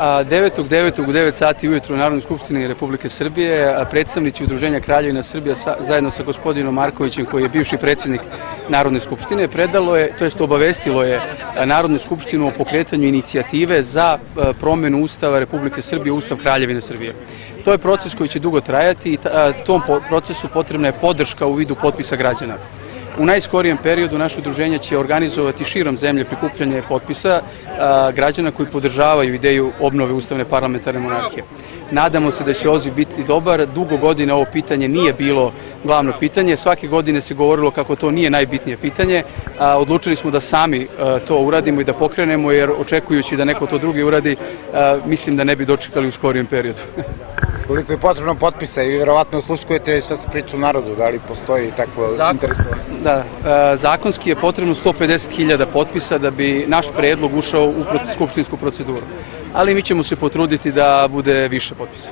9.9. u 9 sati ujutru u Narodnoj skupštini Republike Srbije predstavnici Udruženja Kraljevina Srbija zajedno sa gospodinom Markovićem, koji je bivši predsjednik Narodne skupštine, obavestilo je Narodnu skupštinu o pokretanju inicijative za promjenu Ustava Republike Srbije, Ustav Kraljevine Srbije. To je proces koji će dugo trajati i tom procesu potrebna je podrška u vidu potpisa građana. U najskorijem periodu naše udruženje će organizovati širom zemlje prikupljanje potpisa građana koji podržavaju ideju obnove ustavne parlamentarne monarhije. Nadamo se da će odziv biti dobar. Dugo godina ovo pitanje nije bilo glavno pitanje. Svake godine se govorilo kako to nije najbitnije pitanje. Odlučili smo da sami to uradimo i da pokrenemo, jer očekujući da neko to drugi uradi, mislim da ne bi dočekali u skorijem periodu. Koliko je potrebno potpisa i vjerovatno osluškujete šta se priča u narodu, da li postoji takvo interesovanje? Da, zakonski je potrebno 150.000 potpisa da bi naš predlog ušao u skupštinsku proceduru. Ali mi ćemo se potruditi da bude više potpisa.